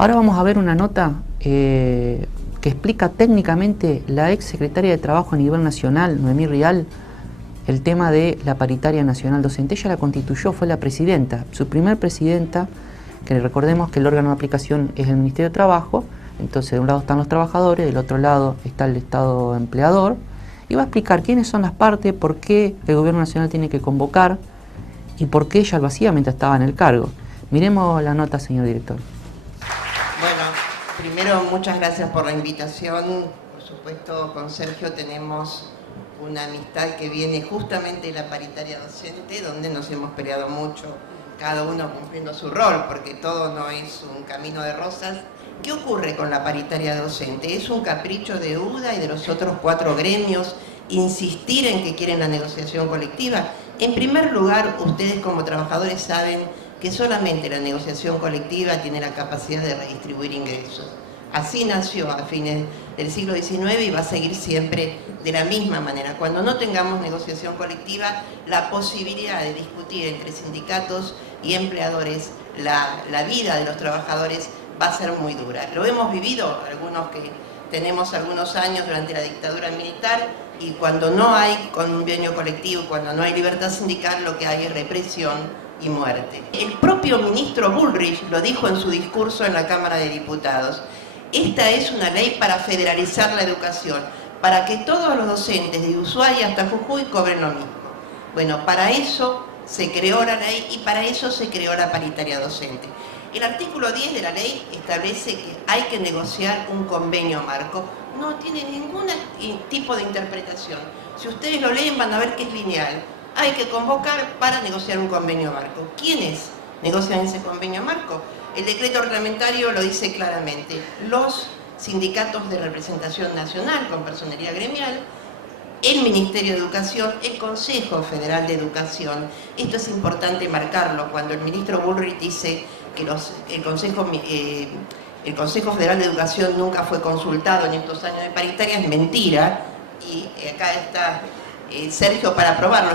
Ahora vamos a ver una nota que explica técnicamente la ex secretaria de Trabajo a nivel nacional, Noemí Rial, el tema de la paritaria nacional docente. Ella la constituyó, fue la presidenta, su primer presidenta, que recordemos que el órgano de aplicación es el Ministerio de Trabajo. Entonces, de un lado están los trabajadores, del otro lado está el Estado empleador, y va a explicar quiénes son las partes, por qué el gobierno nacional tiene que convocar y por qué ella lo hacía mientras estaba en el cargo. Miremos la nota, señor director. Bueno, primero muchas gracias por la invitación. Por supuesto, con Sergio tenemos una amistad que viene justamente de la paritaria docente, donde nos hemos peleado mucho, cada uno cumpliendo su rol, porque todo no es un camino de rosas. ¿Qué ocurre con la paritaria docente? Es un capricho de UDA y de los otros 4 gremios insistir en que quieren la negociación colectiva. En primer lugar, ustedes como trabajadores saben que solamente la negociación colectiva tiene la capacidad de redistribuir ingresos. Así nació a fines del siglo XIX y va a seguir siempre de la misma manera. Cuando no tengamos negociación colectiva, la posibilidad de discutir entre sindicatos y empleadores la vida de los trabajadores va a ser muy dura. Lo hemos vivido, algunos que tenemos algunos años durante la dictadura militar, y cuando no hay convenio colectivo, cuando no hay libertad sindical, lo que hay es represión y muerte. El propio ministro Bullrich lo dijo en su discurso en la Cámara de Diputados. Esta es una ley para federalizar la educación, para que todos los docentes de Ushuaia hasta Jujuy cobren lo mismo. Bueno, para eso se creó la ley y para eso se creó la paritaria docente. El artículo 10 de la ley establece que hay que negociar un convenio marco. No tiene ningún tipo de interpretación. Si ustedes lo leen van a ver que es lineal. Hay que convocar para negociar un convenio marco. ¿Quiénes negocian ese convenio marco? El decreto reglamentario lo dice claramente. Los sindicatos de representación nacional con personería gremial, el Ministerio de Educación, el Consejo Federal de Educación. Esto es importante marcarlo. Cuando el ministro Bullrich dice que el Consejo Federal de Educación nunca fue consultado en estos años de paritaria, es mentira. Y acá está Sergio para probarlo.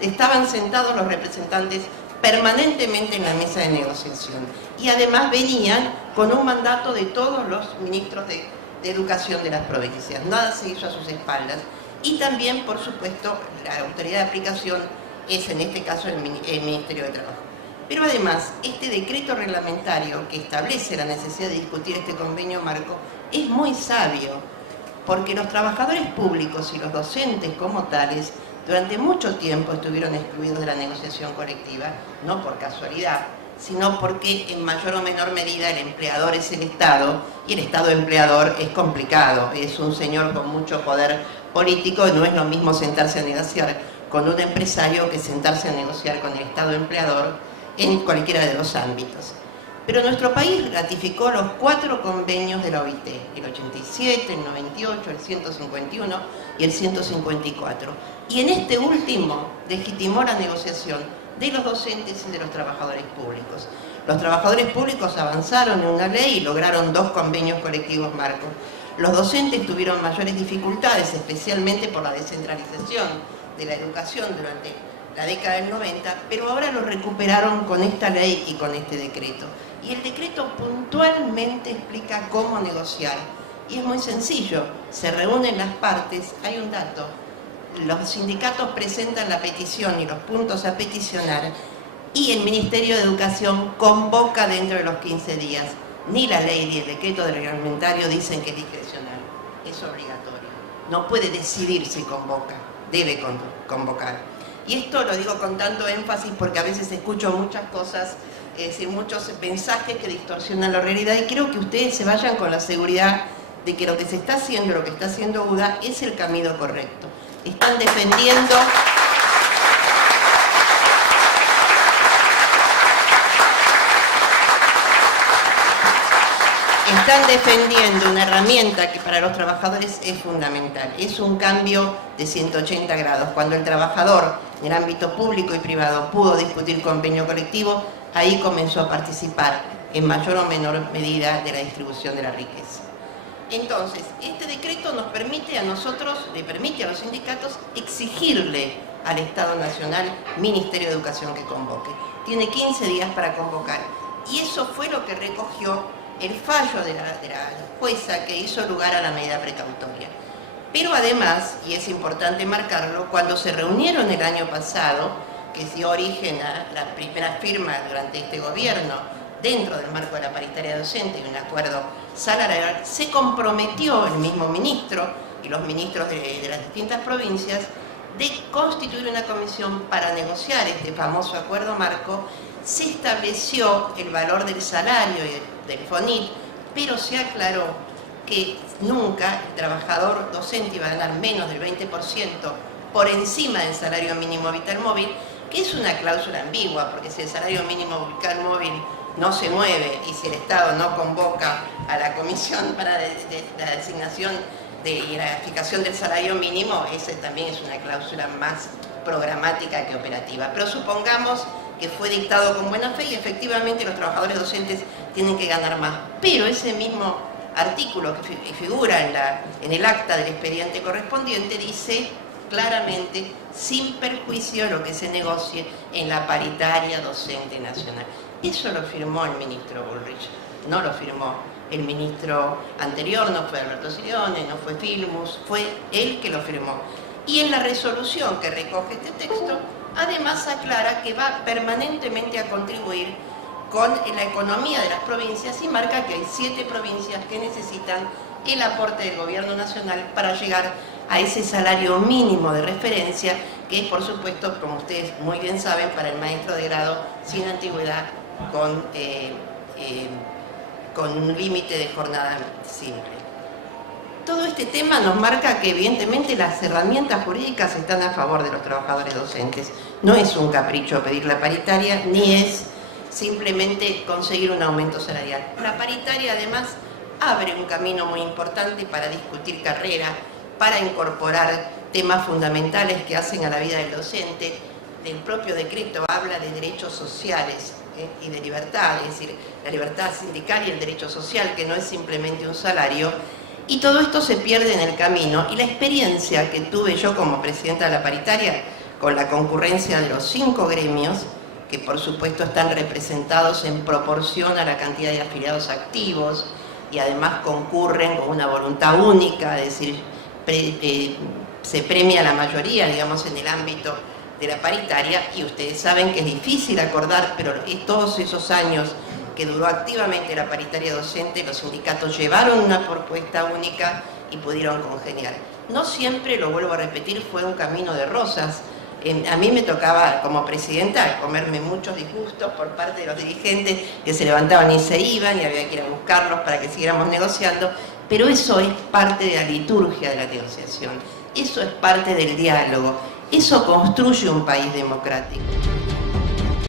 Estaban sentados los representantes permanentemente en la mesa de negociación. Y además venían con un mandato de todos los ministros de educación de las provincias. Nada se hizo a sus espaldas. Y también, por supuesto, la autoridad de aplicación es en este caso el Ministerio de Trabajo. Pero además, este decreto reglamentario que establece la necesidad de discutir este convenio marco es muy sabio, porque los trabajadores públicos y los docentes como tales durante mucho tiempo estuvieron excluidos de la negociación colectiva, no por casualidad, sino porque en mayor o menor medida el empleador es el Estado y el Estado empleador es complicado, es un señor con mucho poder político y no es lo mismo sentarse a negociar con un empresario que sentarse a negociar con el Estado empleador en cualquiera de los ámbitos. Pero nuestro país ratificó los 4 convenios de la OIT, el 87, el 98, el 151 y el 154. Y en este último legitimó la negociación de los docentes y de los trabajadores públicos. Los trabajadores públicos avanzaron en una ley y lograron 2 convenios colectivos marcos. Los docentes tuvieron mayores dificultades, especialmente por la descentralización de la educación durante la década del 90, pero ahora lo recuperaron con esta ley y con este decreto. Y el decreto puntualmente explica cómo negociar. Y es muy sencillo, se reúnen las partes, hay un dato, los sindicatos presentan la petición y los puntos a peticionar y el Ministerio de Educación convoca dentro de los 15 días. Ni la ley ni el decreto del reglamentario dicen que es discrecional, es obligatorio. No puede decidir si convoca, debe convocar. Y esto lo digo con tanto énfasis porque a veces escucho muchas cosas, muchos mensajes que distorsionan la realidad y creo que ustedes se vayan con la seguridad de que lo que se está haciendo, lo que está haciendo UDA es el camino correcto. Están defendiendo una herramienta que para los trabajadores es fundamental. Es un cambio de 180 grados. Cuando el trabajador en el ámbito público y privado pudo discutir convenio colectivo, ahí comenzó a participar en mayor o menor medida de la distribución de la riqueza. Entonces, este decreto nos permite a nosotros, le permite a los sindicatos exigirle al Estado Nacional, Ministerio de Educación, que convoque. Tiene 15 días para convocar. Y eso fue lo que recogió el fallo de la jueza que hizo lugar a la medida precautoria. Pero además, y es importante marcarlo, cuando se reunieron el año pasado, que dio origen a la primera firma durante este gobierno, dentro del marco de la paritaria docente y un acuerdo salarial, se comprometió el mismo ministro y los ministros de las distintas provincias de constituir una comisión para negociar este famoso acuerdo marco. Se estableció el valor del salario y del FONIT, pero se aclaró que nunca el trabajador docente iba a ganar menos del 20% por encima del salario mínimo vital móvil, que es una cláusula ambigua, porque si el salario mínimo vital móvil no se mueve y si el Estado no convoca a la comisión para la designación y la fijación del salario mínimo, esa también es una cláusula más programática que operativa. Pero supongamos que fue dictado con buena fe y efectivamente los trabajadores docentes tienen que ganar más. Pero ese mismo artículo que figura en el acta del expediente correspondiente dice claramente, sin perjuicio de lo que se negocie en la paritaria docente nacional. Eso lo firmó el ministro Bullrich, no lo firmó el ministro anterior, no fue Alberto Sirione, no fue Filmus, fue él que lo firmó. Y en la resolución que recoge este texto, además aclara que va permanentemente a contribuir con la economía de las provincias y marca que hay 7 provincias que necesitan el aporte del gobierno nacional para llegar a ese salario mínimo de referencia, que es, por supuesto, como ustedes muy bien saben, para el maestro de grado sin antigüedad con un límite de jornada simple. Todo este tema nos marca que evidentemente las herramientas jurídicas están a favor de los trabajadores docentes. No es un capricho pedir la paritaria, ni es simplemente conseguir un aumento salarial. La paritaria además abre un camino muy importante para discutir carrera, para incorporar temas fundamentales que hacen a la vida del docente. El propio decreto habla de derechos sociales y de libertad, es decir, la libertad sindical y el derecho social, que no es simplemente un salario. Y todo esto se pierde en el camino, y la experiencia que tuve yo como presidenta de la paritaria, con la concurrencia de los 5 gremios, que por supuesto están representados en proporción a la cantidad de afiliados activos, y además concurren con una voluntad única, es decir, se premia a la mayoría, digamos, en el ámbito de la paritaria, y ustedes saben que es difícil acordar, pero todos esos años que duró activamente la paritaria docente, los sindicatos llevaron una propuesta única y pudieron congeniar. No siempre, lo vuelvo a repetir, fue un camino de rosas. A mí me tocaba, como presidenta, comerme muchos disgustos por parte de los dirigentes que se levantaban y se iban y había que ir a buscarlos para que siguiéramos negociando, pero eso es parte de la liturgia de la negociación, eso es parte del diálogo, eso construye un país democrático.